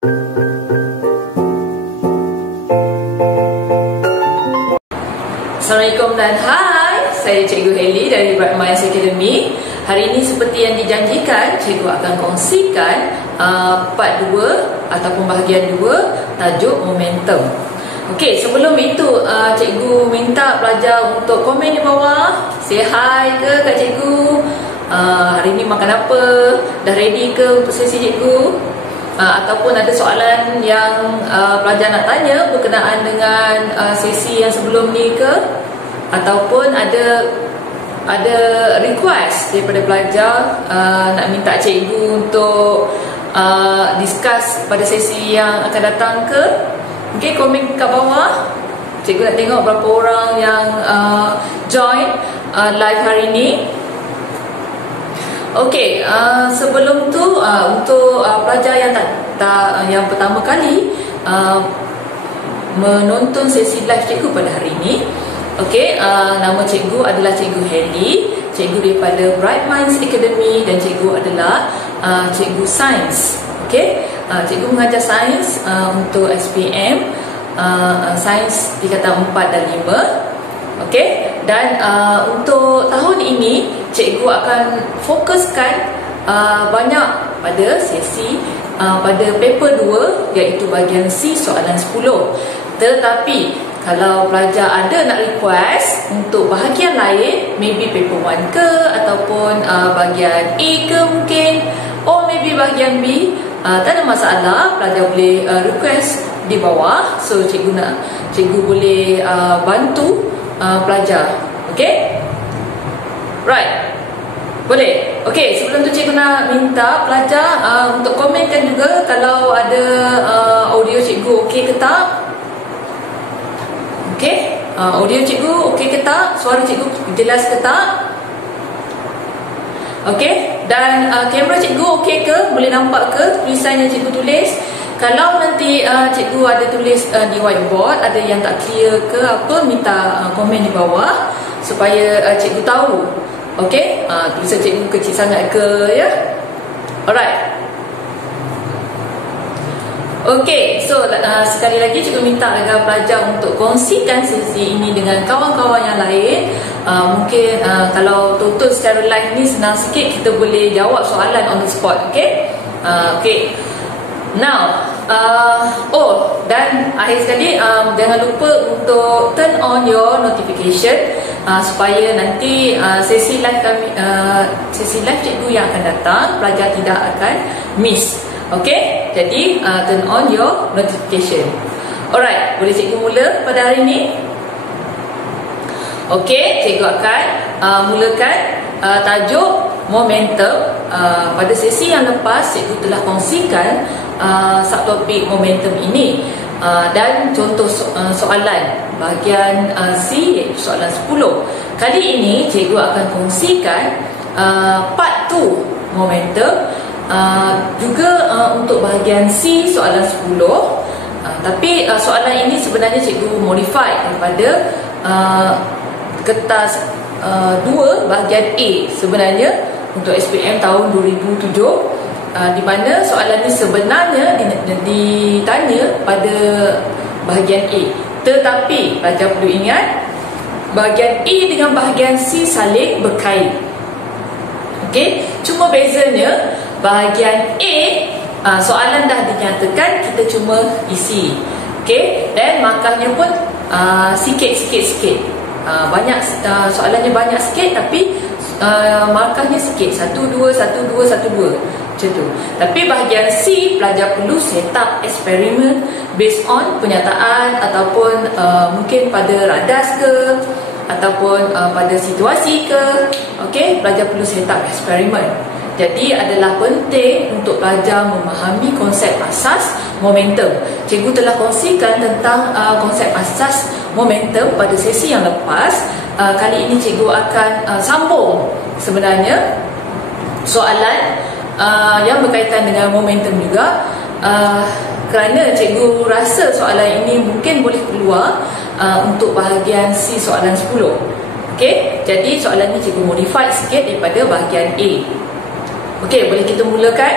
Assalamualaikum dan hai, saya Cikgu Heli dari Bright Minds Academy. Hari ini seperti yang dijanjikan, Cikgu akan kongsikan part 2 ataupun bahagian 2 tajuk momentum. Okey, sebelum itu Cikgu minta pelajar untuk komen di bawah. Say hi ke kat Cikgu. Hari ini makan apa? Dah ready ke untuk sesi Cikgu? Ataupun ada soalan yang pelajar nak tanya berkenaan dengan sesi yang sebelum ni ke, ataupun ada request daripada pelajar nak minta cikgu untuk discuss pada sesi yang akan datang ke. Okay, komen kat bawah. Cikgu nak tengok berapa orang yang join live hari ni. Okey, sebelum tu untuk pelajar yang yang pertama kali menonton sesi live cikgu pada hari ini. Okey, nama cikgu adalah Cikgu Heli, cikgu daripada Bright Minds Academy, dan cikgu adalah cikgu sains. Okey, cikgu mengajar sains untuk SPM, sains tingkatan 4 dan 5. Okey, dan untuk tahun ini cikgu akan fokuskan banyak pada sesi pada paper 2, iaitu bahagian C soalan 10. Tetapi kalau pelajar ada nak request untuk bahagian lain, maybe paper 1 ke, ataupun bahagian A ke mungkin, or maybe bahagian B, tak ada masalah, pelajar boleh request di bawah. So cikgu boleh bantu pelajar. Okay? Right, boleh. Okay, sebelum tu cikgu nak minta pelajar untuk komenkan juga kalau ada audio cikgu okey ke tak. Okay, audio cikgu okey ke tak, suara cikgu jelas ke tak. Okay, dan kamera cikgu okey ke, boleh nampak ke tulisan yang cikgu tulis. Kalau nanti cikgu ada tulis di whiteboard, ada yang tak clear ke apa, minta komen di bawah supaya cikgu tahu. Okey, tulisan cikgu kecil sangat ke, ya. Alright. Okey, so sekali lagi cikgu minta agar pelajar untuk kongsikan sesi ini dengan kawan-kawan yang lain. Mungkin kalau tonton secara live ni senang sikit, kita boleh jawab soalan on the spot. Okey. Okey. Now, dan akhir sekali, jangan lupa untuk turn on your notification supaya nanti sesi live cikgu yang akan datang, pelajar tidak akan miss. Okay, jadi turn on your notification. Alright, boleh cikgu mula pada hari ini? Okay, cikgu akan mulakan tajuk momentum. Pada sesi yang lepas, cikgu telah kongsikan subtopik momentum ini dan contoh soalan bahagian C, iaitu soalan 10. Kali ini cikgu akan kongsikan part 2 momentum, juga untuk bahagian C soalan 10. Tapi soalan ini sebenarnya cikgu modify daripada kertas 2 bahagian A sebenarnya untuk SPM tahun 2007, di mana soalan ini sebenarnya ditanya pada bahagian A. Tetapi pelajar perlu ingat, bahagian A dengan bahagian C saling berkait. Okey, cuma bezanya bahagian A soalan dah dinyatakan, kita cuma isi. Okey, dan markahnya pun sikit. Banyak soalannya banyak sikit, tapi markahnya sikit, 1 2 1 2 1 2 macam tu. Tapi bahagian C, pelajar perlu set up eksperimen based on penyataan, ataupun mungkin pada radas ke, ataupun pada situasi ke. Okey, pelajar perlu set up eksperimen. Jadi adalah penting untuk pelajar memahami konsep asas momentum. Cikgu telah kongsikan tentang konsep asas momentum pada sesi yang lepas. Kali ini cikgu akan sambung sebenarnya soalan yang berkaitan dengan momentum juga, kerana cikgu rasa soalan ini mungkin boleh keluar untuk bahagian C soalan 10. Okey, jadi soalan ini cikgu modify sikit daripada bahagian A. Okey, boleh kita mulakan?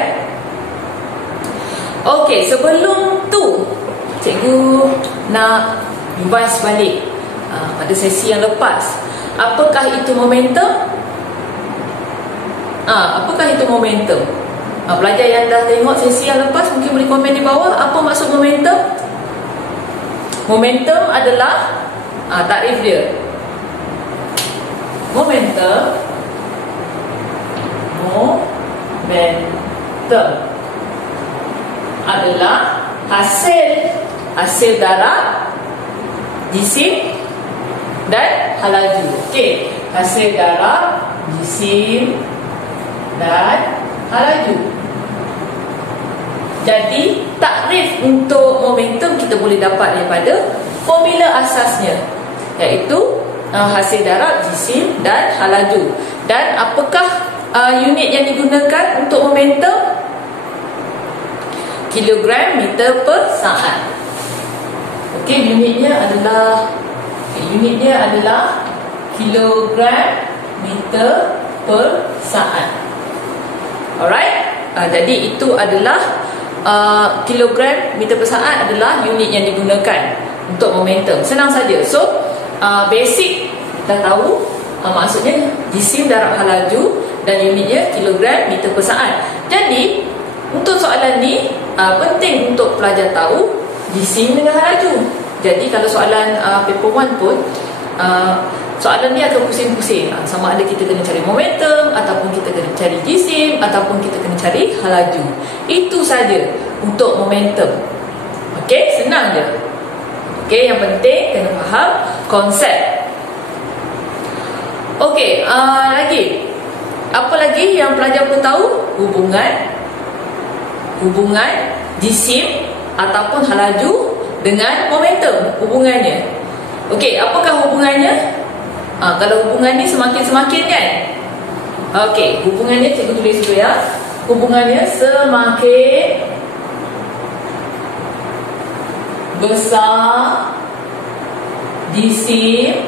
Okey, sebelum tu cikgu nak revise balik pada sesi yang lepas. Apakah itu momentum? Apakah itu momentum? Pelajar yang dah tengok sesi yang lepas mungkin boleh komen di bawah. Apa maksud momentum? Momentum adalah takrif dia. Momentum adalah hasil darab jisim dan halaju. Okey, hasil darab jisim dan halaju. Jadi takrif untuk momentum kita boleh dapat daripada formula asasnya, iaitu hasil darab jisim dan halaju. Dan apakah unit yang digunakan untuk momentum? Kilogram meter per saat. Okey, unitnya adalah kilogram meter per saat. Alright. Jadi itu adalah kilogram meter per saat adalah unit yang digunakan untuk momentum. Senang saja. So basic dah tahu, maksudnya jisim darab halaju dan unitnya kilogram meter per saat. Jadi untuk soalan ni penting untuk pelajar tahu jisim dengan halaju. Jadi kalau soalan paper 1 pun soalan ni akan pusing-pusing, sama ada kita kena cari momentum, ataupun kita kena cari jisim, ataupun kita kena cari halaju. Itu saja untuk momentum. Okey, senang je. Okey, yang penting kena faham konsep. Okey, lagi apa lagi yang pelajar perlu tahu? Hubungan jisim ataupun halaju dengan momentum, hubungannya. Okey, apakah hubungannya? Kalau hubungan ni semakin kan? Okey, hubungannya cikgu tulis dulu ya. Hubungannya semakin besar jisim.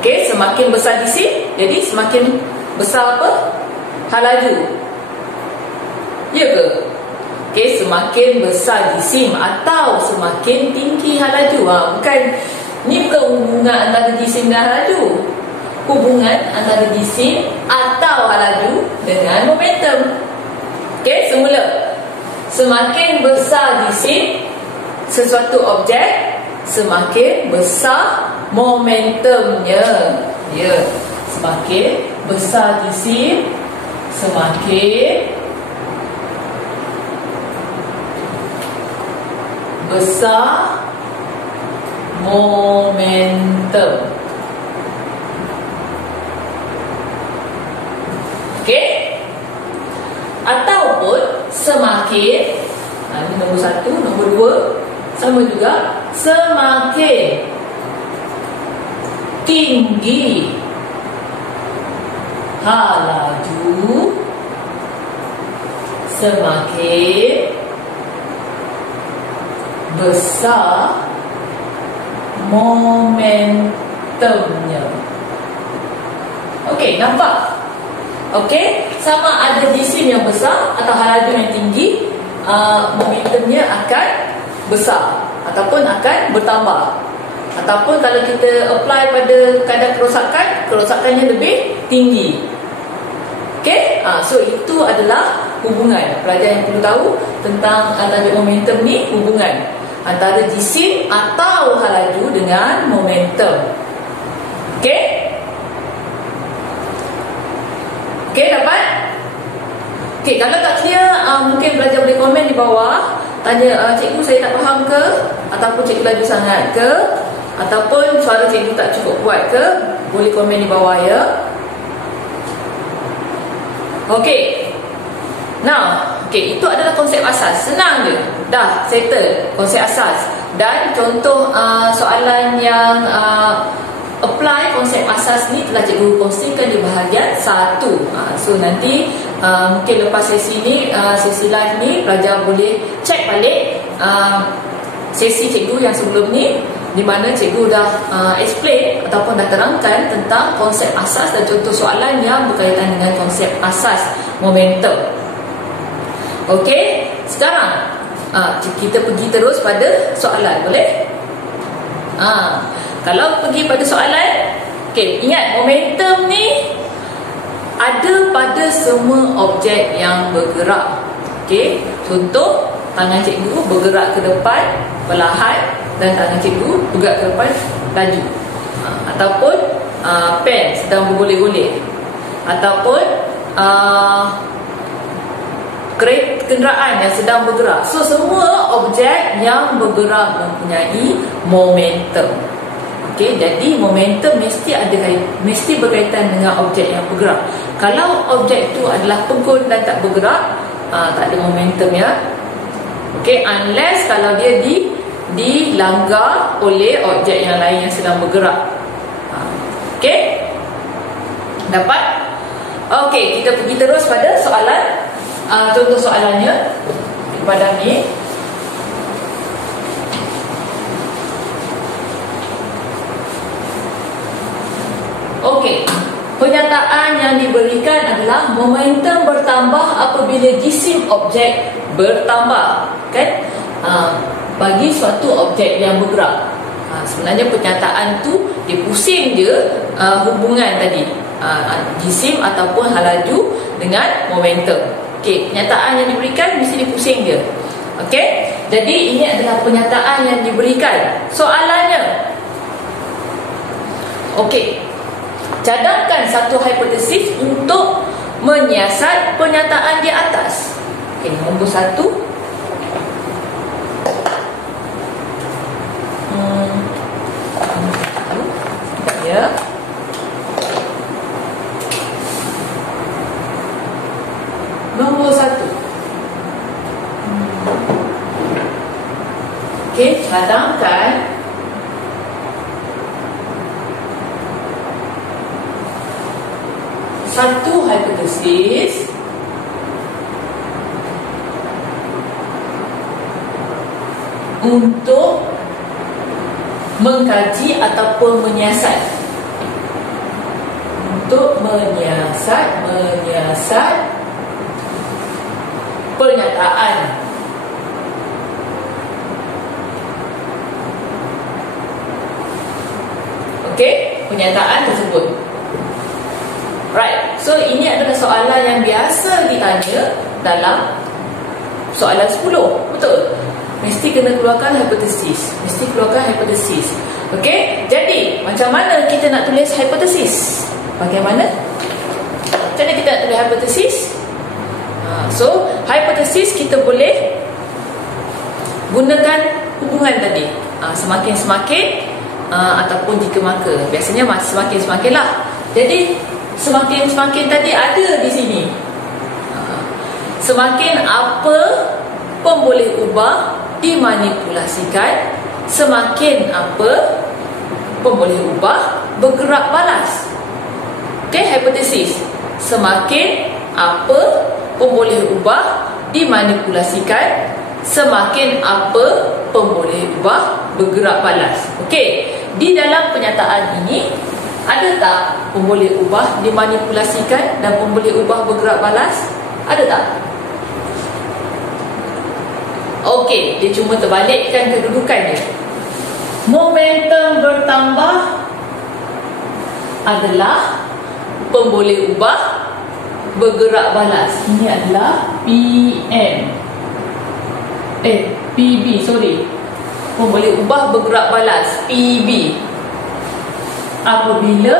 Okey, semakin besar jisim, jadi semakin besar apa? Halaju. Ya ke? Okey, semakin besar jisim atau semakin tinggi halaju. Ni bukan hubungan antara jisim dan halaju. Hubungan antara jisim atau halaju dengan momentum. Okey, semula. Semakin besar jisim sesuatu objek, semakin besar momentumnya. Ya, semakin besar jisim, semakin besar momentum. Okey? Ataupun semakin, ini nombor 1, nombor 2 sama juga, semakin tinggi halaju, semakin besar momentumnya. Okey, nampak? Okey, sama ada jisim yang besar atau halaju yang tinggi, momentumnya akan besar ataupun akan bertambah. Ataupun kalau kita apply pada kadar kerosakan, kerosakannya lebih tinggi. Okey, so itu adalah hubungan. Pelajar yang perlu tahu tentang tajuk momentum ni, hubungan antara jisim atau halaju dengan momentum. Okey? Okey, dapat? Okey, kalau tak clear, mungkin pelajar boleh komen di bawah, tanya, cikgu saya tak faham ke, ataupun cikgu laju sangat ke, ataupun suara cikgu tak cukup kuat ke, boleh komen di bawah ya. Okey. Now, okey, itu adalah konsep asas. Senang je. Dah settle konsep asas. Dan contoh soalan yang apply konsep asas ni telah cikgu kongsikan di bahagian 1. So nanti mungkin lepas sesi ni, sesi live ni, pelajar boleh check balik sesi cikgu yang sebelum ni, di mana cikgu dah explain ataupun dah terangkan tentang konsep asas dan contoh soalan yang berkaitan dengan konsep asas momentum. Okey, sekarang kita pergi terus pada soalan, boleh? Kalau pergi pada soalan, okey, ingat momentum ni ada pada semua objek yang bergerak. Okey, contoh tangan cikgu bergerak ke depan perlahan dan tangan cikgu bergerak ke depan laju. Ataupun pen sedang bergolek-golek, ataupun kenderaan yang sedang bergerak. So semua objek yang bergerak mempunyai momentum. Okey, jadi momentum mesti berkaitan dengan objek yang bergerak. Kalau objek itu adalah pegun dan tak bergerak, tak ada momentum ya. Okey, unless kalau dia dilanggar oleh objek yang lain yang sedang bergerak. Okey? Dapat? Okey, kita pergi terus pada soalan. Contoh soalannya pada ni. Okey, pernyataan yang diberikan adalah momentum bertambah apabila jisim objek bertambah, kan? Bagi suatu objek yang bergerak. Sebenarnya pernyataan tu dia pusing je hubungan tadi, jisim ataupun halaju dengan momentum. Okey, pernyataan yang diberikan mesti dipusing je. Okey, jadi ini adalah pernyataan yang diberikan. Soalannya, okey, cadangkan satu hipotesis untuk menyiasat pernyataan di atas. Okey, nombor 1. Ya. Nombor 1. Okey, cadangkan satu hipotesis untuk mengkaji ataupun menyiasat, untuk menyiasat pernyataan. Okey, pernyataan tersebut. Right, so ini adalah soalan yang biasa ditanya dalam soalan 10. Betul? Mesti kena keluarkan hipotesis. Okey, jadi macam mana kita nak tulis hipotesis? Bagaimana? Macam mana kita nak tulis hipotesis? So, hipotesis kita boleh gunakan hubungan tadi. Semakin-semakin ataupun jika maka. Biasanya semakin-semakin lah. Jadi, semakin-semakin tadi ada di sini. Semakin apa pun boleh ubah dimanipulasikan, semakin apa pun boleh ubah bergerak balas. Okey, hipotesis. Semakin apa pun boleh ubah dimanipulasikan, semakin apa pun boleh ubah bergerak balas. Okey, di dalam pernyataan ini ada tak pun boleh ubah dimanipulasikan dan pun boleh ubah bergerak balas? Ada tak? Okey, dia cuma terbalikkan kedudukannya. Momentum bertambah adalah pun boleh ubah bergerak balas. Ini adalah PB, pun boleh ubah bergerak balas, PB. Apabila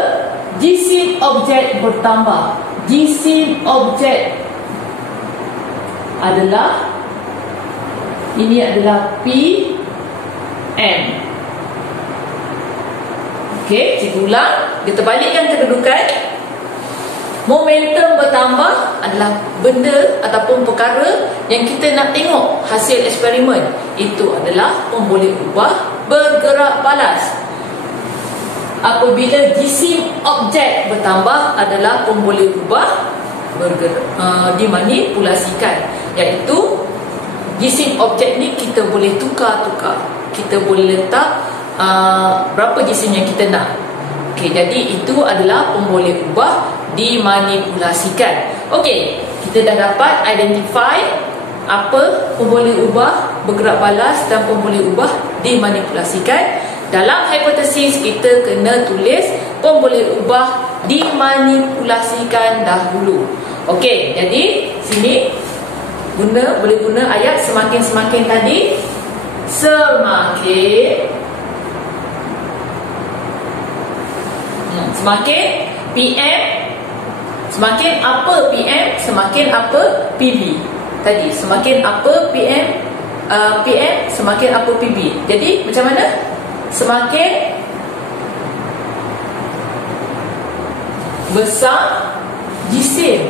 jisim objek bertambah, jisim objek adalah, ini adalah PM. Okey, cikgu ulang, kita balikkan kedudukan. Momentum bertambah adalah benda ataupun perkara yang kita nak tengok hasil eksperimen. Itu adalah pun boleh ubah bergerak balas. Apabila jisim objek bertambah adalah pun boleh ubah bergerak, dimanipulasikan. Iaitu jisim objek ni kita boleh tukar-tukar. Kita boleh letak berapa jisim yang kita nak. Okey, jadi itu adalah pun boleh ubah dimanipulasikan. Okey, kita dah dapat identify apa pun boleh ubah bergerak balas dan pun boleh ubah dimanipulasikan. Dalam hipotesis kita kena tulis pun boleh ubah dimanipulasikan dahulu. Okey, jadi sini boleh guna ayat semakin tadi. Semakin PM, semakin apa PM, semakin apa PB. Tadi semakin apa PM, semakin apa PB. Jadi macam mana? Semakin besar jisim,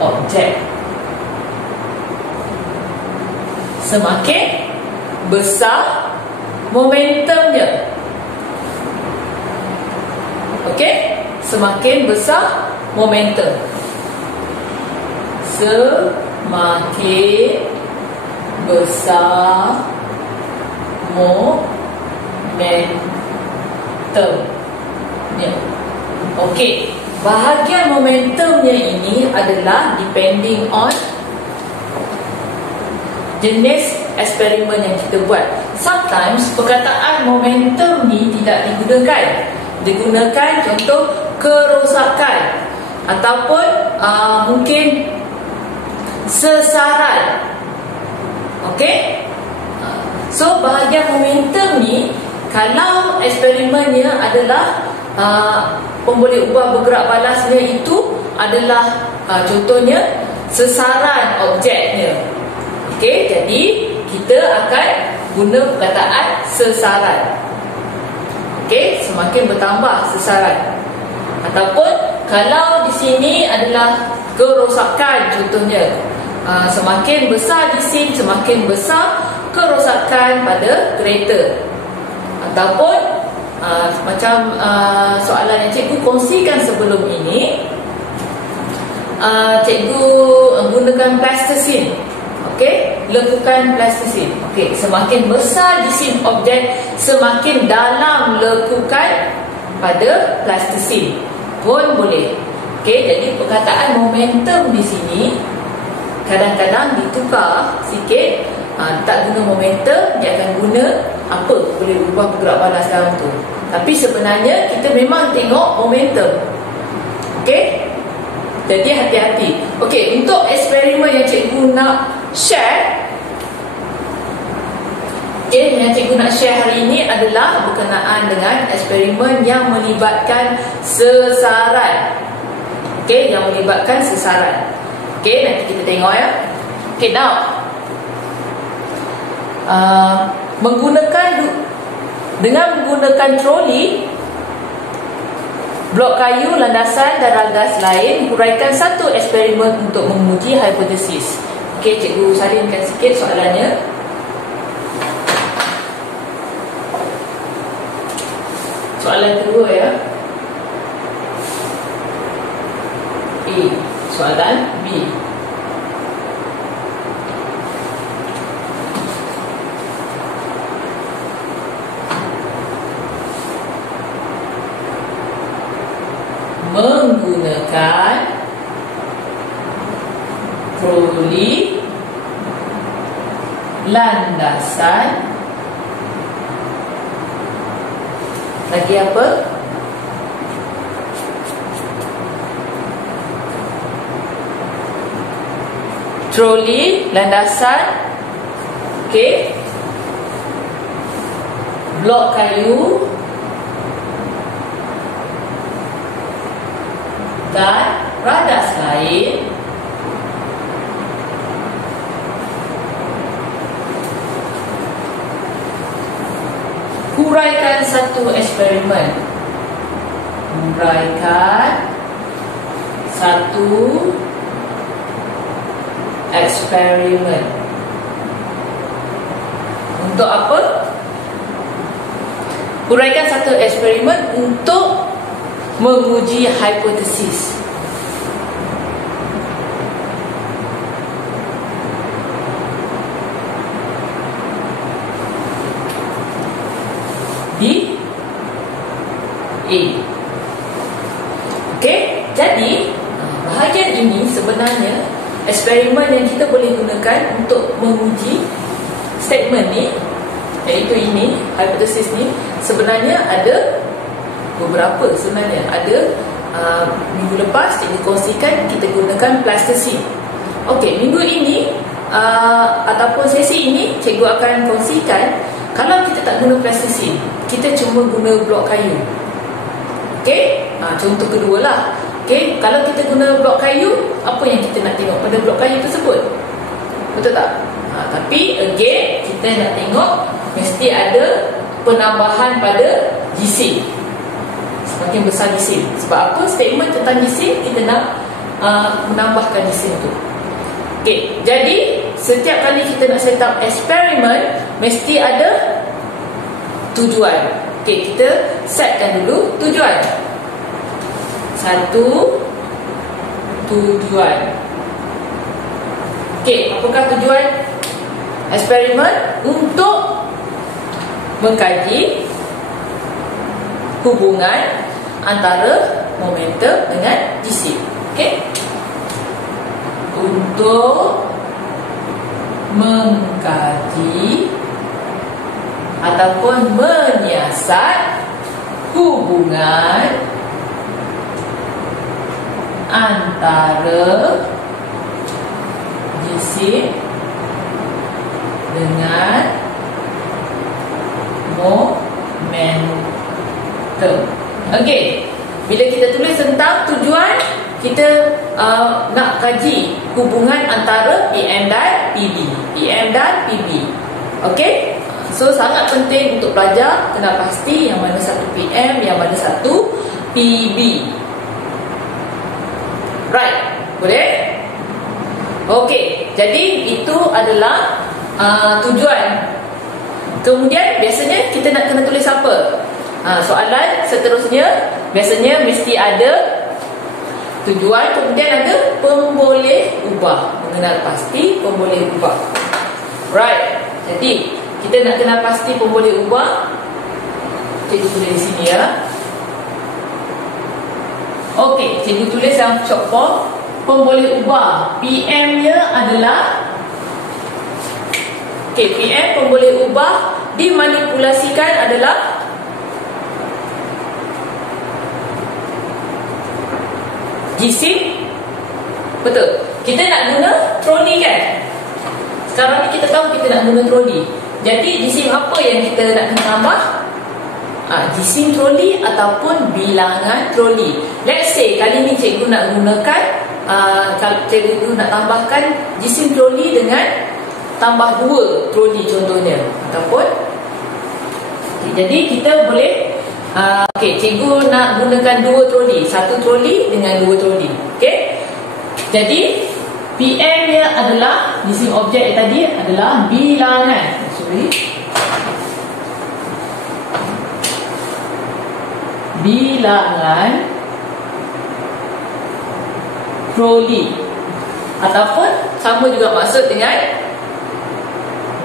objek, semakin besar momentumnya. Okey, semakin besar momentum. Semakin besar momentumnya. Okey, bahagian momentumnya ini adalah depending on jenis eksperimen yang kita buat. Sometimes perkataan momentum ni tidak digunakan contoh kerosakan ataupun mungkin sesaran. Okey, so bahagian momentum ni kalau eksperimennya adalah pun boleh ubah bergerak balasnya itu adalah contohnya sesaran objeknya. Okey, jadi kita akan guna perkataan sesaran. Okey, semakin bertambah sesaran. Ataupun kalau di sini adalah kerosakan contohnya, semakin besar jisim, semakin besar kerosakan pada kereta. Ataupun macam soalan yang cikgu kongsikan sebelum ini, cikgu gunakan plasticine. Okey, lekukan plasticine. Okey, semakin besar jisim objek, semakin dalam lekukan pada plasticine pun boleh. Okey, jadi perkataan momentum di sini kadang-kadang ditukar sikit. Tak guna momentum, dia akan guna apa boleh ubah bergerak balas dalam tu. Tapi sebenarnya kita memang tengok momentum. Okey, jadi hati-hati. Okey, untuk eksperimen yang cikgu nak share, yang cikgu nak share hari ini adalah berkenaan dengan eksperimen yang melibatkan sesaran. Okey, yang melibatkan sesaran. Okey, nanti kita tengok ya. Okey, now menggunakan troli, blok kayu, landasan dan ragas lain, huraikan satu eksperimen untuk menguji hipotesis. Okey, cikgu salinkan sikit soalannya. Soalan kedua ya. A. Soalan B. Menggunakan troli, landasan, lagi apa? Troli, landasan, okey, blok kayu dan radas lain huraikan satu eksperimen. Huraikan satu eksperimen. Untuk apa? Huraikan satu eksperimen untuk menguji hipotesis. D. A. Jadi bahagian ini sebenarnya eksperimen yang kita boleh gunakan untuk menguji statement ni, iaitu ini, hipotesis ni. Sebenarnya ada beberapa. Sebenarnya ada minggu lepas cikgu kongsikan kita gunakan plasticine. Okey, minggu ini ataupun sesi ini cikgu akan kongsikan kalau kita tak guna plasticine, kita cuma guna blok kayu. Okey, contoh kedua lah. Okey, kalau kita guna blok kayu, apa yang kita nak tengok pada blok kayu tersebut? Betul tak? Tapi again, kita nak tengok mesti ada penambahan pada gisim. Semakin besar gisim. Sebab apa? Statement tentang gisim, kita nak menambahkan gisim tu. Okey, jadi setiap kali kita nak set up eksperimen, mesti ada tujuan. Okey, kita setkan dulu tujuan. Satu, tujuan. Okey, apakah tujuan eksperimen? Untuk mengkaji hubungan antara momentum dengan gisim. Okey, untuk mengkaji ataupun menyiasat hubungan antara gisim dengan momentum. Okey, bila kita tulis tentang tujuan, kita nak kaji hubungan antara PM dan PB. PM dan PB. Okey, so sangat penting untuk belajar, kena pasti yang mana satu PM, yang mana satu PB. Right, boleh? Okey, jadi itu adalah tujuan. Kemudian biasanya kita nak kena tulis apa? Soalan seterusnya biasanya mesti ada tujuan, kemudian ada pemboleh ubah. Mengenal pasti pemboleh ubah. Right, jadi kita nak kenal pasti pemboleh ubah. Cikgu tulis di sini ya. Okey, cikgu tulis dalam short form. Pemboleh ubah PM nya adalah PM pemboleh ubah dimanipulasikan adalah gisim. Betul. Kita nak guna troli kan? Sekarang ni kita tahu kita nak guna troli. Jadi gisim apa yang kita nak tambah? Gisim troli ataupun bilangan troli. Let's say kali ni cikgu nak gunakan cikgu nak tambahkan gisim troli dengan tambah 2 troli contohnya, ataupun jadi kita boleh cikgu nak gunakan 2 troli, 1 troli dengan 2 troli. Okey, jadi PM nya adalah gisim objek tadi adalah bilangan bilangan troli, ataupun sama juga maksud dengan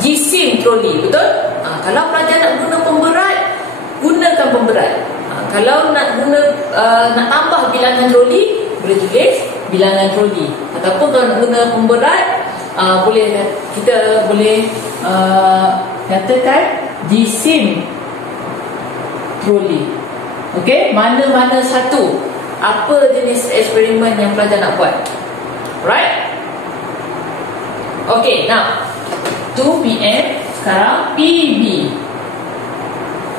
gisim troli. Betul? Kalau pelajar nak guna pemberat, gunakan pemberat. Kalau nak guna nak tambah bilangan troli, boleh tulis bilangan troli. Ataupun kalau nak guna pemberat, kita boleh katakan gisim troli. Okey, mana-mana satu. Apa jenis eksperimen yang pelajar nak buat? Right? Okey, now 2 PM, sekarang PB.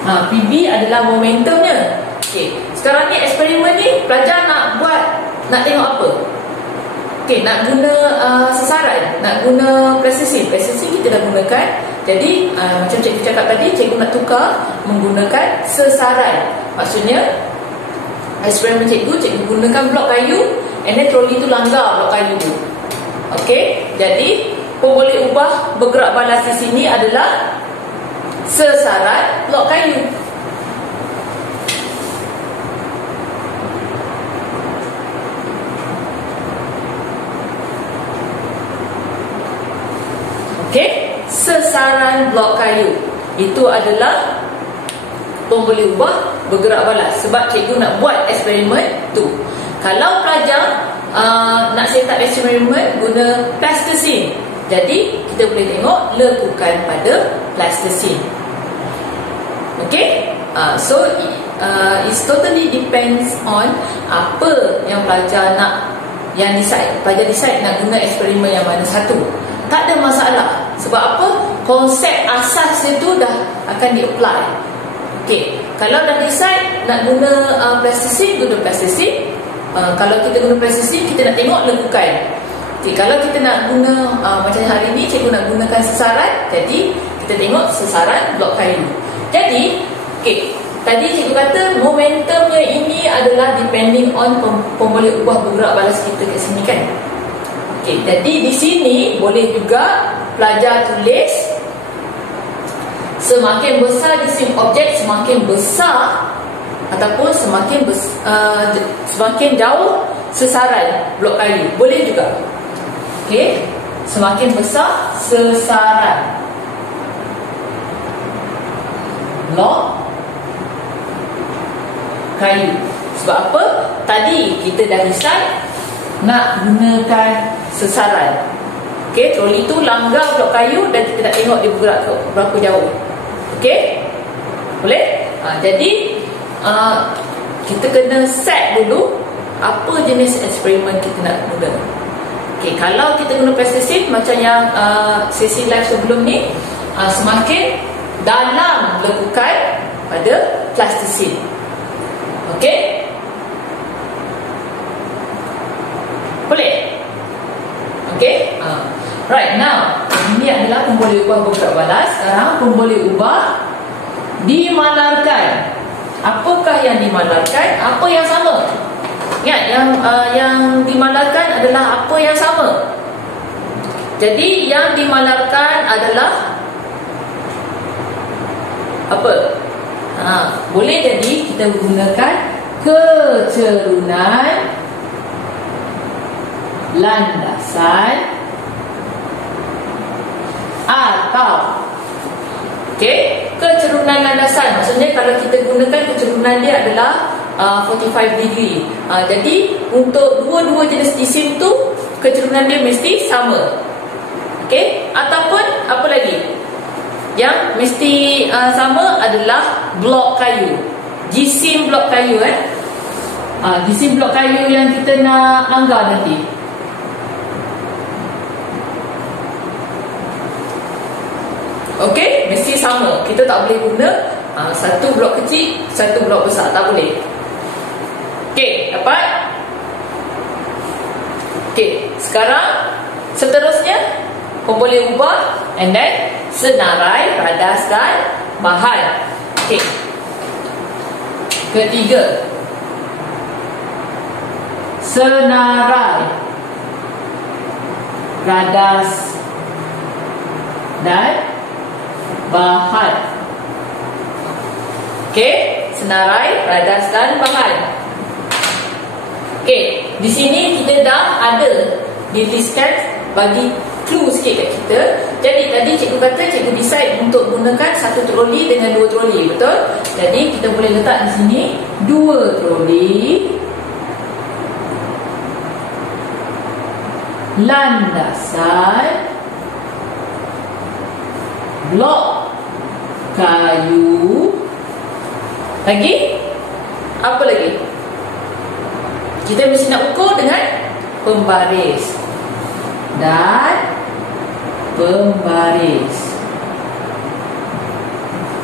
PB adalah momentumnya. Okey, sekarang ni eksperimen ni pelajar nak buat, nak tengok apa? Okey, nak guna sasaran, nak guna presisi. Presisi kita dah gunakan. Jadi macam cikgu cakap tadi, cikgu nak tukar menggunakan sesaran. Maksudnya eksperimen cikgu gunakan blok kayu, and then troli tu langgar blok kayu tu. Okey, jadi pemboleh ubah bergerak balas di sini adalah sesaran blok kayu. Okey, sesaran blok kayu itu adalah pemboleh ubah bergerak balas, sebab cikgu nak buat eksperimen tu. Kalau pelajar nak set up eksperimen guna plasticine, jadi kita boleh tengok lekukan pada plasticine. Okay, so it totally depends on apa yang pelajar nak, yang pelajar decide nak guna eksperimen yang mana satu. Tak ada masalah. Sebab apa? Konsep asas itu dah akan di-apply. Okay, kalau dah decide nak guna plasticine, guna plasticine. Kalau kita guna plasticine, kita nak tengok lekukan. Okay, kalau kita nak guna macam hari ni cikgu nak gunakan sesaran, jadi kita tengok sesaran blok kayu. Jadi, okay, tadi cikgu kata momentumnya ini adalah depending on pemboleh ubah bergerak balas kita kat sini kan. Okay, jadi di sini boleh juga pelajar tulis semakin besar jisim objek semakin besar ataupun semakin jauh sesaran blok kayu. Boleh juga. Okay, semakin besar sesaran blok kayu. Sebab apa? Tadi kita dah decide nak gunakan sesaran. Okey, troli tu langgar blok kayu dan kita nak tengok dia bergerak ke berapa jauh. Okey? Boleh? Jadi kita kena set dulu apa jenis eksperimen kita nak guna. Okey, kalau kita guna plasticine macam yang sesi live sebelum ni, semakin dalam lekukan pada plasticine. Okey? Boleh? Okey? Right, now ini adalah pemboleh ubah bergerak balas. Sekarang pemboleh ubah dimalarkan. Apakah yang dimalarkan? Apa yang sama? Ingat, yang dimalarkan adalah apa yang sama. Jadi yang dimalarkan adalah apa? Boleh jadi kita gunakan kecerunan landasan atau kecerunan landasan. Maksudnya kalau kita gunakan kecerunan dia adalah 45 degree. Jadi untuk dua-dua jenis jisim tu kecerunan dia mesti sama. Okey, ataupun apa lagi? Yang mesti sama adalah blok kayu. Jisim blok kayu jisim blok kayu yang kita nak langgar nanti. Okey, mesti sama. Kita tak boleh guna satu blok kecil, satu blok besar. Tak boleh. Okey, dapat? Okey, sekarang seterusnya pemboleh ubah and then senarai, radas dan bahan. Okey. Ketiga, senarai, radas dan bahan. Okey, senarai, radas dan bahan. Okey, di sini kita dah ada diliskan, bagi clue sikit kat kita. Jadi tadi cikgu kata cikgu decide untuk gunakan satu troli dengan dua troli, betul? Jadi kita boleh letak di sini dua troli landasan blok kayu. Lagi? Apa lagi? Kita mesti nak ukur dengan pembaris dan pembaris.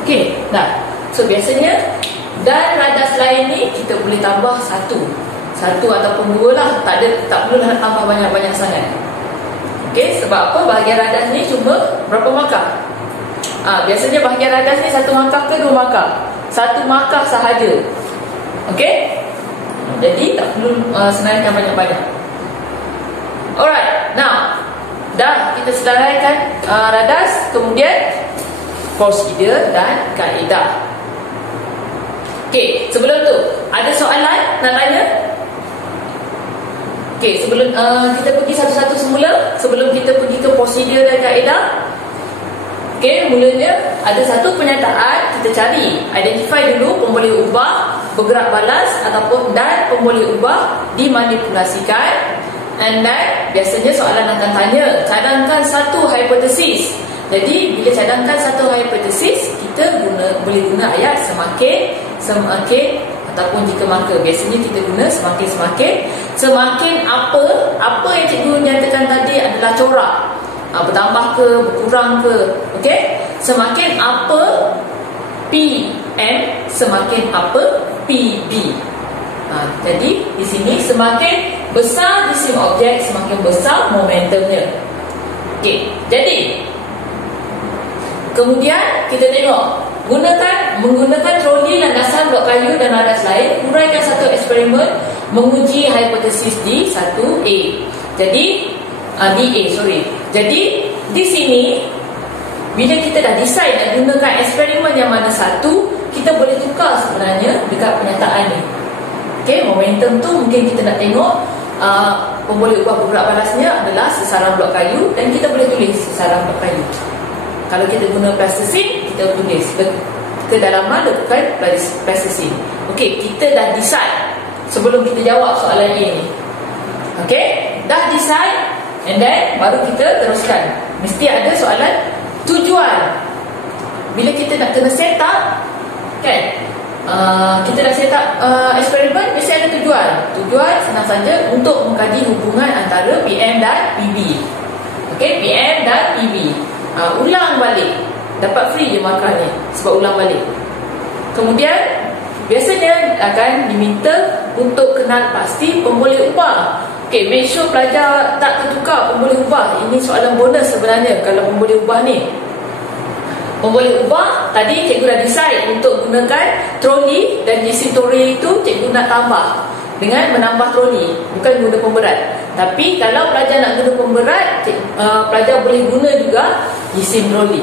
Okey, dah. So biasanya dan radas lain ni kita boleh tambah satu ataupun dua lah. Tak perlu nak tambah banyak-banyak sangat. Okey, sebab apa? Bahagian radas ni cuma berapa markah? Biasanya bahagian radas ni satu markah ke dua markah? Satu markah sahaja. Okey? Jadi tak perlu senaraikan banyak-banyak. Alright, now dah kita senaraikan radas, kemudian prosedur dan kaedah. Okey, sebelum tu ada soalan nak tanya? Okey, sebelum kita pergi satu-satu semula, sebelum kita pergi ke prosedur dan kaedah. Okey, mulanya ada satu pernyataan, kita cari, identify dulu pemboleh ubah bergerak balas ataupun dan pemboleh ubah dimanipulasikan. And then biasanya soalan akan tanya, cadangkan satu hipotesis. Jadi bila cadangkan satu hipotesis, kita boleh guna ayat semakin ataupun jika maka. Biasanya kita guna semakin apa yang cikgu nyatakan tadi adalah corak, bertambah ke berkurang ke. Okey, semakin apa PM, semakin apa PB. Jadi di sini semakin besar jisim objek, semakin besar momentumnya. Okey, jadi kemudian kita tengok menggunakan troli, landasan, blok kayu dan landas lain, huraikan satu eksperimen menguji hipotesis di 1A. Jadi Jadi di sini bila kita dah decide nak gunakan eksperimen yang mana satu, kita boleh tukar sebenarnya dekat pernyataan ni. Okey, momentum tu mungkin kita nak tengok pemboleh ubah bergerak balasnya adalah sesaran blok kayu, dan kita boleh tulis sesaran blok kayu. Kalau kita guna plasticine, kita tulis kedalaman lakukan plasticine. Okey, kita dah decide sebelum kita jawab soalan ni. Okey, dah decide, and then baru kita teruskan. Mesti ada soalan tujuan. Bila kita nak kena set up, kan, kita dah set up eksperimen, mesti ada tujuan. Tujuan senang saja untuk mengkaji hubungan antara PM dan PB. Okey, PM dan PB. Ulang balik. Dapat free je markah ni sebab ulang balik. Kemudian biasanya akan diminta untuk kenal pasti pemboleh ubah. Okey, make sure pelajar tak tertukar pemboleh ubah. Ini soalan bonus sebenarnya kalau pemboleh ubah ni. Pemboleh ubah tadi cikgu dah decide untuk gunakan troli, dan jisim troli itu cikgu nak tambah dengan menambah troli, bukan guna pemberat. Tapi kalau pelajar nak guna pemberat, pelajar boleh guna juga jisim troli.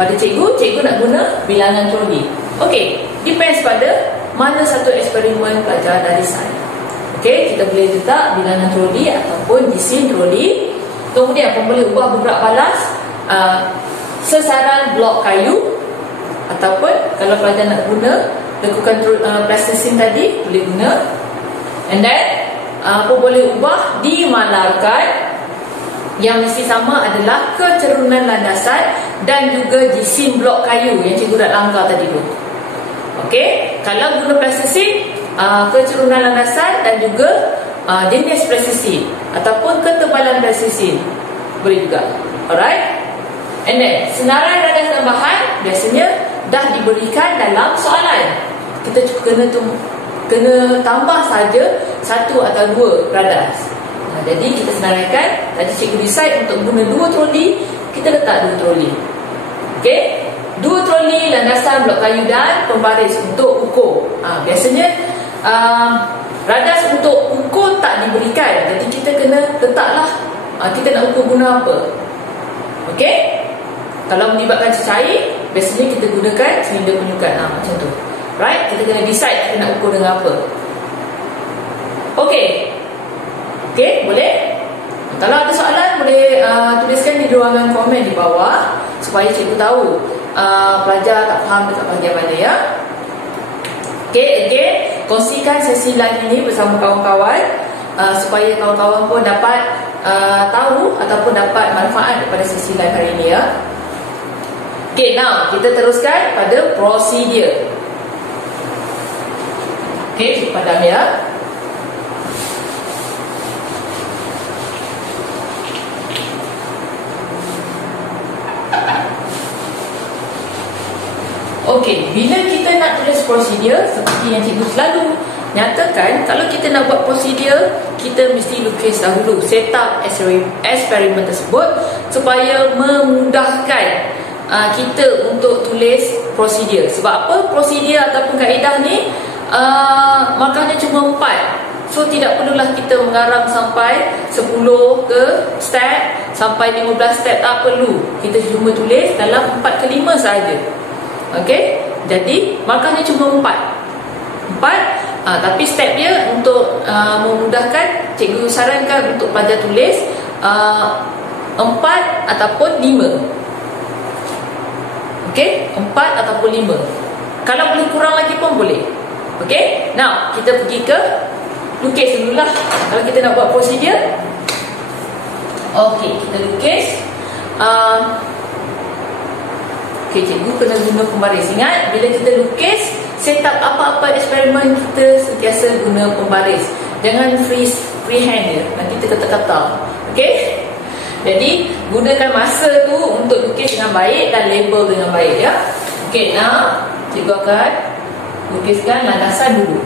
Pada cikgu nak guna bilangan troli. Okey, depends pada mana satu eksperimen pelajar dah decide. Okey, kita boleh letak bilangan troli ataupun jisim troli. Kemudian pemboleh ubah bergerak balas, sesaran blok kayu, ataupun kalau pelajar nak guna lakukan plasticine tadi, boleh guna. And then pemboleh ubah dimalarkan, yang mesti sama adalah kecerunan landasan dan juga jisim blok kayu yang cikgu dah langgar tadi tu. Okey, kalau guna plasticine, kecerunan landasan dan juga jenis plasticine ataupun ketebalan plasticine boleh juga. Alright. And then senarai radas tambahan biasanya dah diberikan dalam soalan. Kita kena tambah saja satu atau dua radas. Jadi kita senaraikan. Tadi cikgu decide untuk guna 2 troli, kita letak 2 troli. Okey, 2 troli, landasan, blok kayu dan pembaris untuk ukur. Biasanya radas untuk ukur tak diberikan, jadi kita kena letaklah kita nak ukur guna apa. Okey, kalau melibatkan cecair, biasanya kita gunakan silinder penyukat, macam tu. Right, kita kena decide kita nak ukur dengan apa. Okey, boleh? Kalau ada soalan, boleh tuliskan di ruangan komen di bawah supaya cikgu tahu pelajar tak faham dekat bahagian mana, ya. Okey, kongsikan sesi live ini bersama kawan-kawan supaya kawan-kawan pun dapat tahu ataupun dapat manfaat daripada sesi live hari ini, ya. Okey, now kita teruskan pada prosedur. Okey, padam, ya. Okey, bila kita nak tulis prosedur, seperti yang cikgu selalu nyatakan, kalau kita nak buat prosedur, kita mesti lukis dahulu set up eksperimen tersebut supaya memudahkan kita untuk tulis prosedur. Sebab apa? Prosedur ataupun kaedah ni markahnya cuma 4. So tidak perlulah kita mengarang sampai 10 ke step, sampai 15 step, tak perlu. Kita cuma tulis dalam 4 ke 5 sahaja. Okey, jadi markahnya cuma 4. Tapi step dia untuk memudahkan, cikgu sarankan untuk pelajar tulis 4 ataupun 5. Okey, 4 ataupun 5. Kalau boleh kurang lagi pun boleh. Okey, now kita pergi ke lukis dulu lah. Kalau kita nak buat prosedur, okey, kita lukis. Okey, cikgu kena guna pembaris. Ingat, bila kita lukis, set up apa-apa eksperimen, kita sentiasa guna pembaris. Jangan freehand je, nanti terkata-kata. Okey, jadi gunakan masa tu untuk lukis dengan baik dan label dengan baik, ya. Okey, now cikgu akan lukiskan landasan dulu.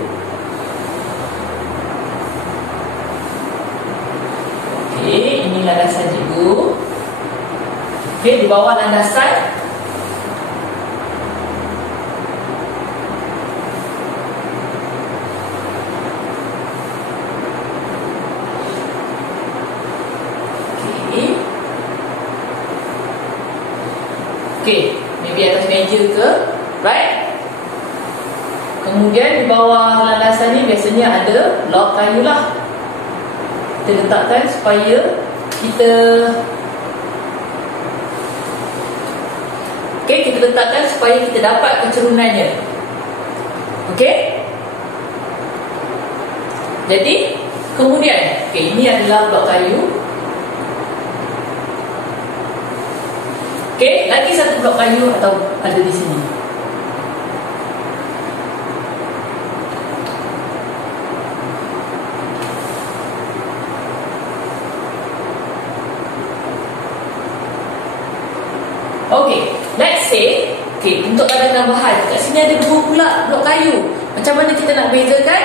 Okey, ini landasan cikgu. Okey, di bawah landasan maybe atas meja ke, right? Kemudian di bawah landasan ni biasanya ada blok kayu lah. Kita letakkan supaya kita kita letakkan supaya kita dapat kecerunannya. Okey? Jadi, kemudian ini adalah blok kayu. Okey, lagi satu blok kayu atau ada di sini. Okey, let's say, untuk ada tambahan, kat sini ada dua pula blok kayu. Macam mana kita nak bezakan?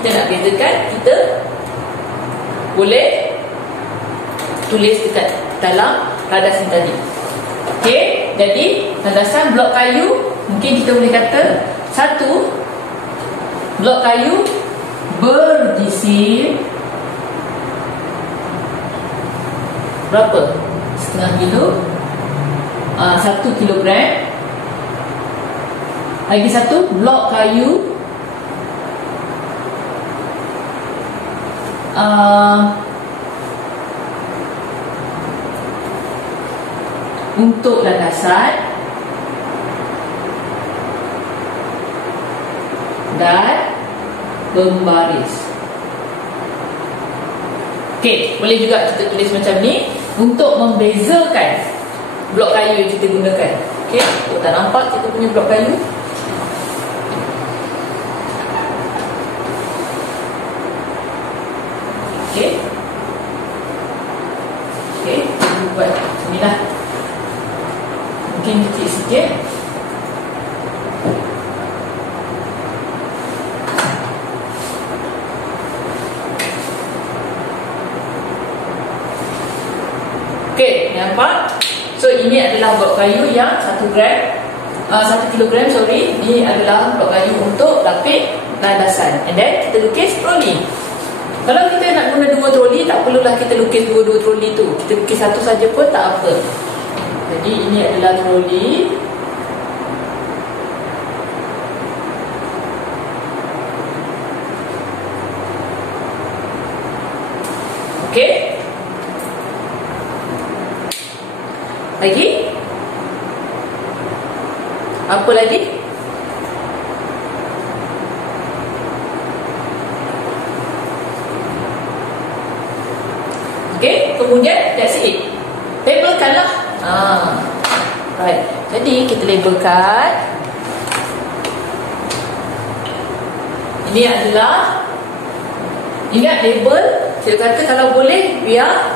Kita boleh tulis dekat dalam landasan tadi. Okey, jadi landasan blok kayu, mungkin kita boleh kata satu blok kayu berisi berapa? Setengah kilo, 1 kilogram. Lagi satu blok kayu untuk landasan dan pembaris. Okey, boleh juga kita tulis macam ni untuk membezakan blok kayu yang kita gunakan. Okey, tak nampak kita punya blok kayu. Okey, kita buat ni lah. Mungkin kecil sikit. Okey, nampak? So ini adalah blok kayu yang 1 kilogram, sorry. Ini adalah blok kayu untuk lapik landasan. And then kita lukis troli. Kalau kita nak guna 2 troli, tak perlulah kita lukis 2 troli tu. Kita lukis satu saja pun tak apa. Jadi ini adalah troli. Okey. Lagi? Apa lagi? Okey, kemudian that's it. Labelkanlah. Right. Jadi kita labelkan. Ini adalah, ingat label, saya kata kalau boleh biar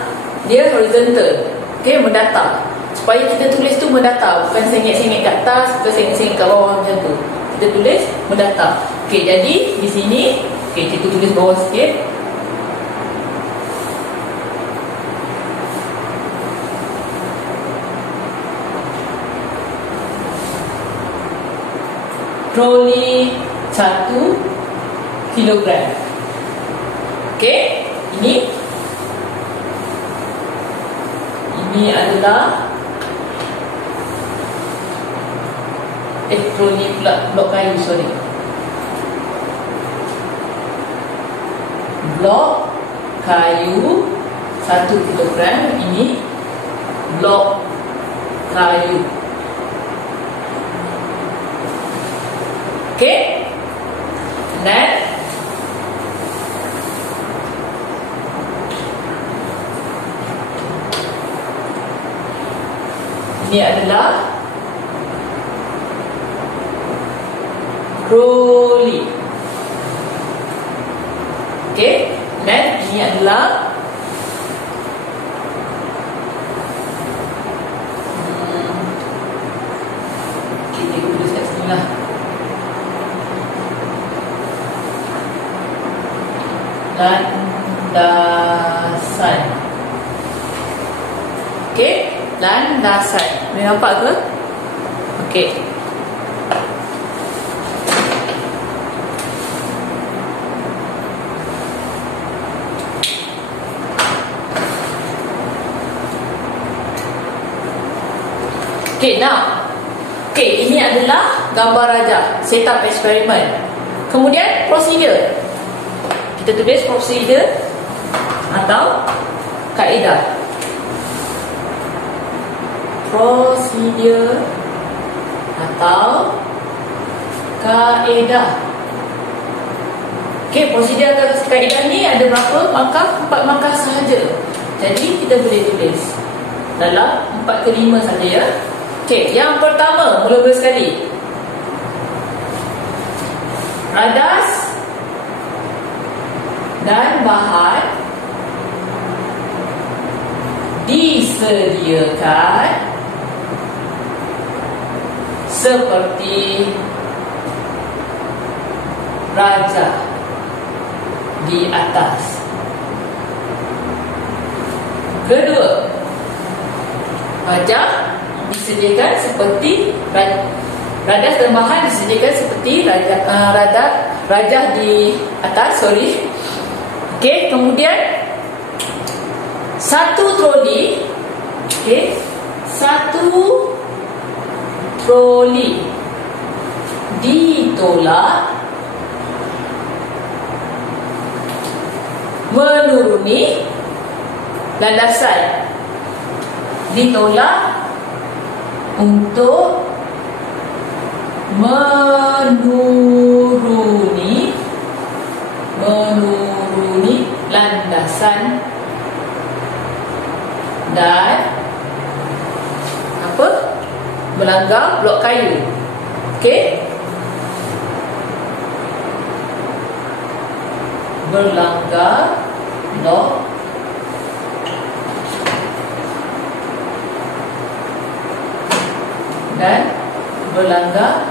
dia horizontal. Okey, mendatar. Supaya kita tulis tu mendatar, bukan sengit-sengit kat atas, bukan sengit-sengit kat bawah macam tu. Kita tulis mendatar. Okey, jadi di sini, kita tulis bawah sikit. Troli 1 kilogram. Okey, ini adalah troli pula, blok kayu, sorry. Blok kayu 1 kilogram. Ini blok kayu. Okey. Next. Ini adalah trolley. Okey. Next, ini adalah kita tulis kat sini lah. Landasan. Okey, landasan. Boleh nampak ke? Okey. Okey, now. Okey, ini adalah gambar raja, setup eksperimen. Kemudian prosedur. Kita tulis prosedur atau kaedah. Prosedur atau kaedah. Okey, prosedur atau kaedah ni ada berapa markah? 4 markah sahaja. Jadi kita boleh tulis dalam 4 ke 5 saja ya. Okey, yang pertama, mula-mula sekali. Radas dan bahan disediakan seperti raja di atas. Kedua, raja disediakan seperti radas dan bahan disediakan seperti raja di atas. Okey, kemudian satu troli. Okey, satu troli ditolak menuruni landasan. Ditolak untuk menuruni landasan dan melanggar blok kayu. Okey, berlanggar blok dan berlanggar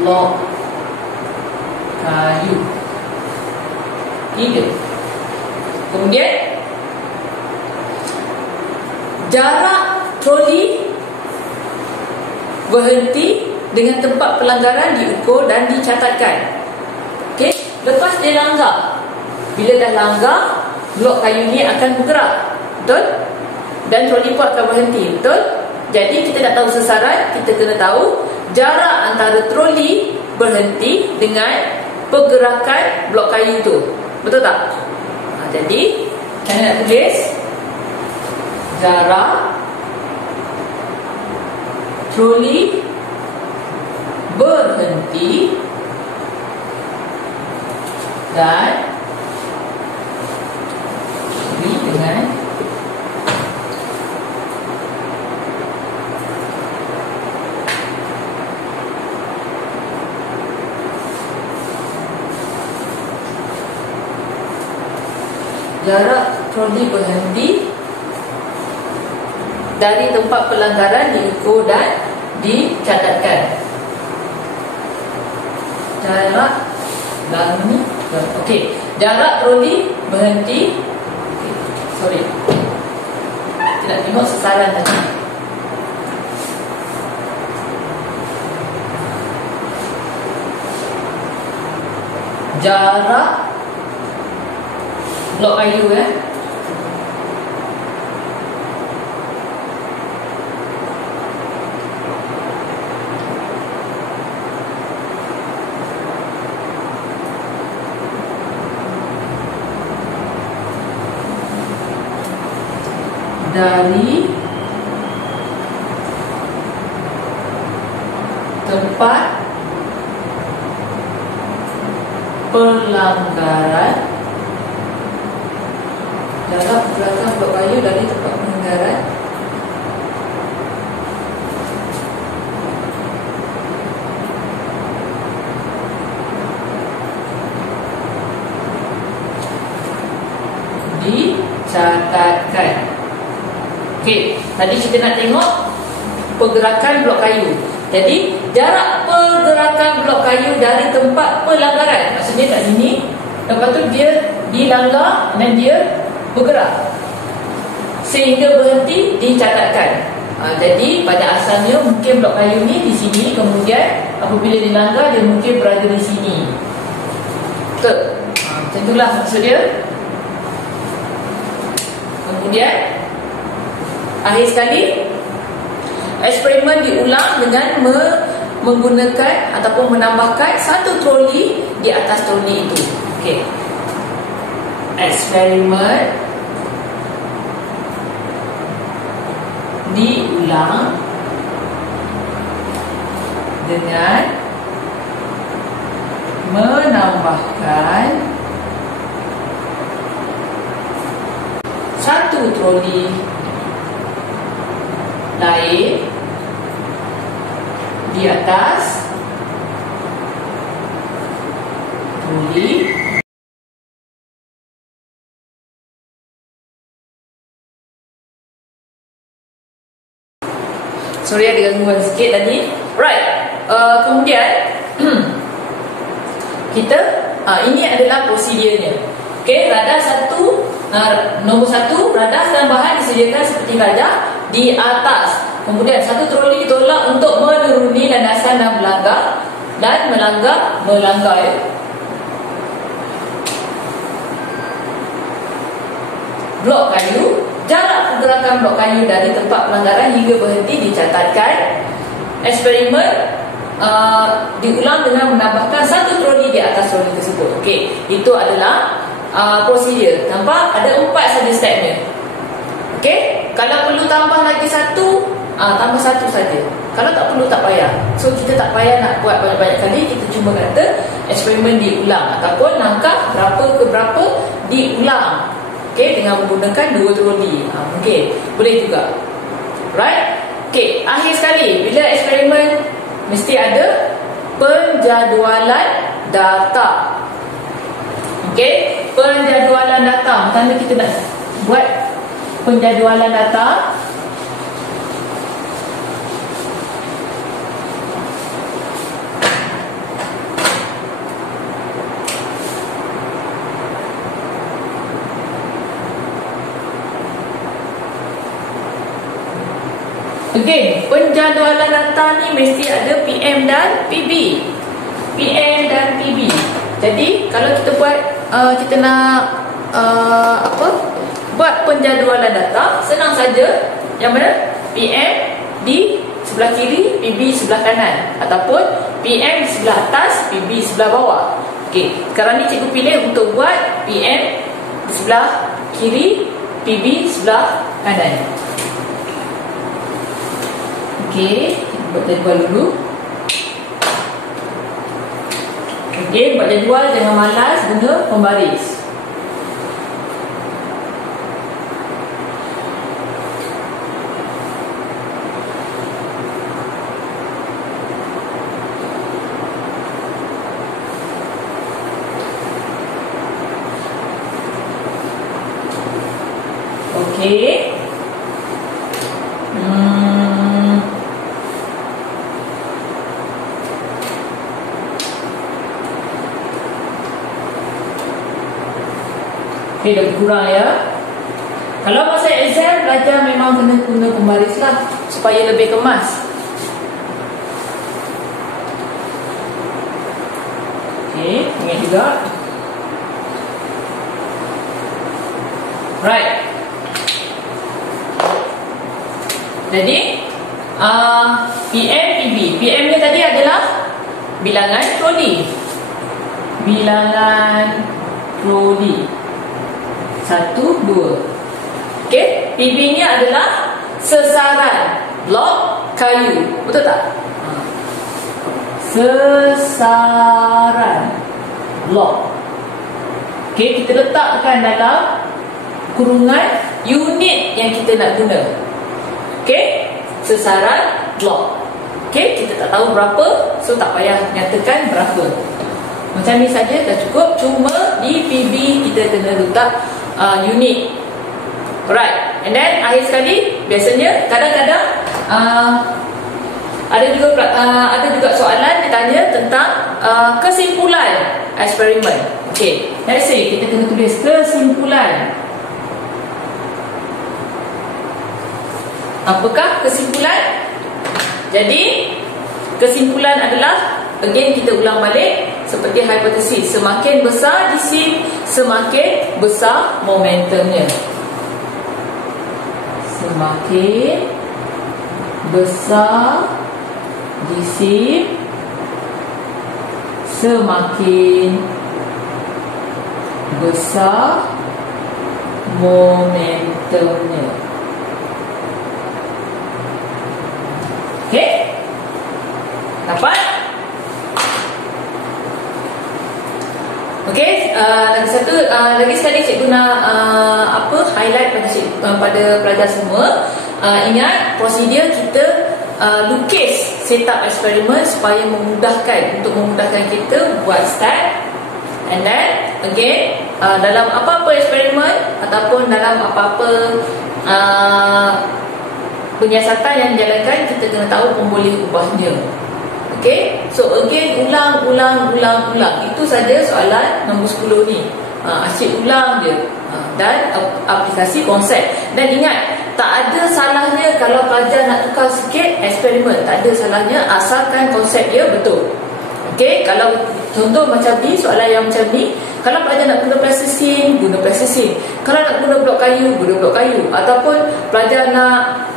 blok kayu. 3. Kemudian jarak troli berhenti dengan tempat pelanggaran diukur dan dicatatkan. Okey, lepas dia langgar, bila dah langgar, blok kayu ni akan bergerak. Betul? Dan troli pun akan berhenti. Betul? Jadi kita nak tahu sasaran, kita kena tahu jarak antara troli berhenti dengan pergerakan blok kayu itu. Betul tak? Jadi saya nak tulis jarak troli berhenti dan dengan jarak troli berhenti dari tempat pelanggaran diukur dan dicatatkan. Jarak ni, okey, jarak troli berhenti. Sorry, tidak tengok sasaran tadi. Jarak blok kayu dari tempat pelanggaran. Jarak pergerakan blok kayu dari tempat pelanggaran dicatatkan. Okey, tadi kita nak tengok pergerakan blok kayu. Jadi jarak pergerakan blok kayu dari tempat pelanggaran, maksudnya kat sini, lepas tu dia dilanggar dan dia bergerak sehingga berhenti, dicatatkan. Jadi pada asalnya mungkin blok kayu ni di sini, kemudian apabila dilanggar dia mungkin berada di sini. Betul? Macam itulah maksud dia. Kemudian akhir sekali, eksperimen diulang dengan menggunakan ataupun menambahkan satu troli di atas troli itu. Okey. Eksperimen diulang dengan menambahkan satu troli lain di atas troli sorry ada gangguan sikit tadi. Right. Kemudian kita ini adalah prosedurnya. Okey, radar satu, nombor satu, radar tambahan disediakan seperti gajah di atas. Kemudian satu troli ditolak untuk menuruni landasan dan melanggar ya. Blok kayu, jarak pergerakan blok kayu dari tempat pelanggaran hingga berhenti dicatatkan. Eksperimen diulang dengan menambahkan satu troli di atas troli tersebut. Okey, itu adalah prosedur. Nampak ada 4 saja stepnya. Okey, kalau perlu tambah lagi satu, tambah satu saja. Kalau tak perlu tak payah. So kita tak payah nak buat banyak-banyak kali, kita cuma kata eksperimen diulang ataupun langkah berapa ke berapa diulang. Okey, dengan menggunakan 2 troli. Mungkin boleh juga. Right? Okey, akhir sekali, bila eksperimen mesti ada penjadualan data. Okey, penjadualan data. Macam mana kita nak buat penjadualan data? Again, penjadualan data ni mesti ada PM dan PB. PM dan PB. Jadi kalau kita buat kita nak buat penjadualan data, senang saja. Yang mana? PM di sebelah kiri, PB sebelah kanan, ataupun PM di sebelah atas, PB sebelah bawah. Okey, sekarang ni cikgu pilih untuk buat PM di sebelah kiri, PB sebelah kanan. Okey, buat jadual dulu. Okey, buat jadual jangan malas guna pembaris. Okey. Okey, dah kurang ya. Kalau masa exam, belajar memang kena guna pembaris lah supaya lebih kemas. Okey, ingat juga. Right. Jadi PM, PB. PM ni tadi adalah bilangan troli. Bilangan troli 1, 2. Okey, PB ni adalah sesaran blok kayu. Betul tak? Sasaran block. Okey, kita letakkan dalam kurungan unit yang kita nak guna. Okey, sasaran block. Okey, kita tak tahu berapa, so tak payah nyatakan berapa. Macam ni saja dah cukup. Cuma di PB kita kena letak unit. Alright, and then akhir sekali, biasanya kadang-kadang ada juga soalan ditanya tentang kesimpulan eksperimen. Okey, let's say kita kena tulis kesimpulan. Apakah kesimpulan? Jadi, kesimpulan adalah, again kita ulang balik seperti hipotesis. Semakin besar jisim, semakin besar momentumnya. Semakin besar jisim, semakin besar momentumnya. Okey? Dapat? Okey, lagi sekali cikgu nak highlight pada pelajar semua. Ingat prosedur kita lukis setup eksperimen supaya untuk memudahkan kita buat start. And then again, dalam apa-apa eksperimen ataupun dalam apa-apa penyiasatan yang dijalankan, kita kena tahu pemboleh ubahnya. Okay, so again, ulang. Itu saja soalan nombor 10 ni. Asyik ulang dia. Dan aplikasi konsep. Dan ingat, tak ada salahnya kalau pelajar nak tukar sikit eksperimen. Tak ada salahnya asalkan konsep dia betul. Okay, kalau contoh macam ni, soalan yang macam ni, kalau pelajar nak guna plasticisin, guna plasticisin. Kalau nak guna blok kayu, guna blok kayu. Ataupun pelajar nak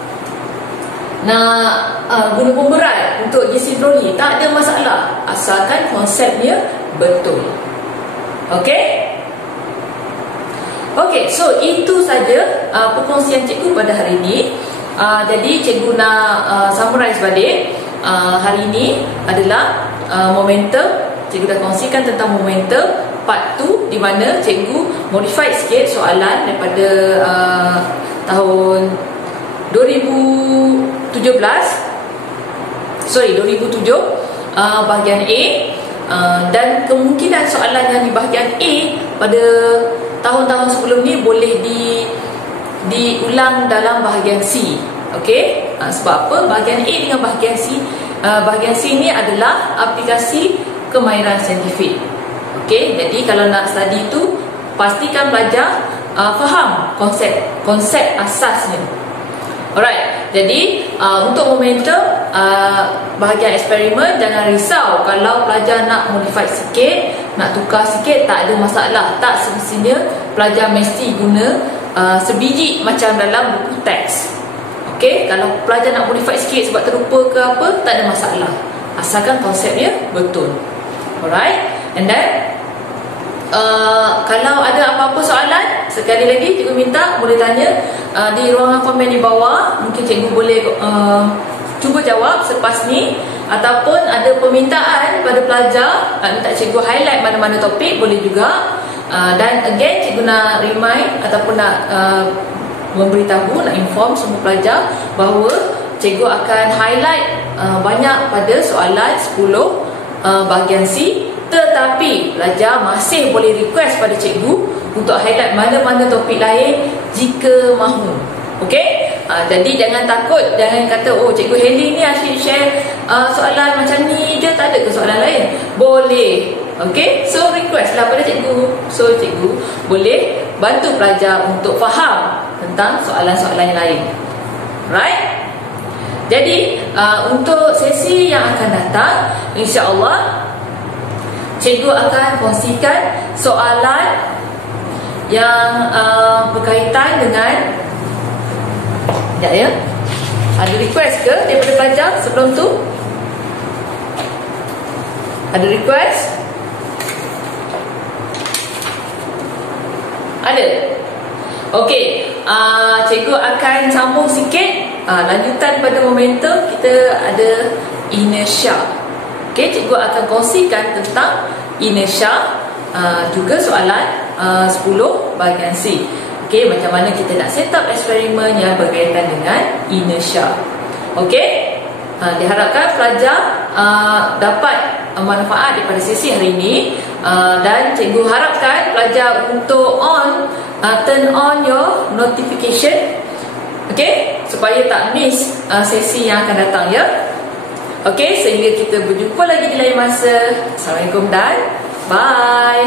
guna pemberat untuk jisim troli, tak ada masalah asalkan konsepnya betul. Okey? Okey, so itu saja perkongsian cikgu pada hari ini. Jadi cikgu nak summarize balik. Hari ini adalah momentum. Cikgu dah kongsikan tentang momentum part 2, di mana cikgu modify sikit soalan daripada tahun 2007 bahagian A, dan kemungkinan soalan yang di bahagian A pada tahun-tahun sebelum ni boleh diulang dalam bahagian C. Okey, sebab apa? Bahagian A dengan bahagian C, bahagian C ni adalah aplikasi kemahiran saintifik. Okey, jadi kalau nak study tu, pastikan belajar faham konsep asasnya. Alright, jadi untuk momentum bahagian eksperimen, jangan risau kalau pelajar nak modify sikit, nak tukar sikit, tak ada masalah. Tak semestinya pelajar mesti guna sebiji macam dalam buku teks. Okey, kalau pelajar nak modify sikit sebab terlupa ke apa, tak ada masalah, asalkan konsepnya betul. Alright, and then kalau ada apa-apa soalan, sekali lagi cikgu minta boleh tanya di ruangan komen di bawah. Mungkin cikgu boleh cuba jawab selepas ni, ataupun ada permintaan pada pelajar minta cikgu highlight mana-mana topik, boleh juga. Dan again, cikgu nak remind ataupun nak memberitahu, nak inform semua pelajar bahawa cikgu akan highlight banyak pada soalan 10 bahagian C. Tetapi pelajar masih boleh request pada cikgu untuk highlight mana-mana topik lain jika mahu. Okey? Jadi jangan takut, jangan kata cikgu Heli ni asyik share soalan macam ni je, tak ada ke soalan lain? Boleh. Okey? So request lah pada cikgu. So cikgu boleh bantu pelajar untuk faham tentang soalan-soalan yang lain. Right? Jadi untuk sesi yang akan datang, insya-Allah cikgu akan kongsikan soalan yang berkaitan dengan, sekejap ya, ada request ke daripada pelajar sebelum tu? Ada request? Ada? Okey, cikgu akan sambung sikit. Lanjutan pada momentum, kita ada inertia. Okey, cikgu akan kongsikan tentang inertia, juga soalan 10 bahagian C. Okey, macam mana kita nak set up eksperimen yang berkaitan dengan inertia. Okey, diharapkan pelajar dapat manfaat daripada sesi hari ini, dan cikgu harapkan pelajar untuk turn on your notification, okey, supaya tak miss sesi yang akan datang ya. Okey, sehingga kita berjumpa lagi di lain masa. Assalamualaikum dan bye.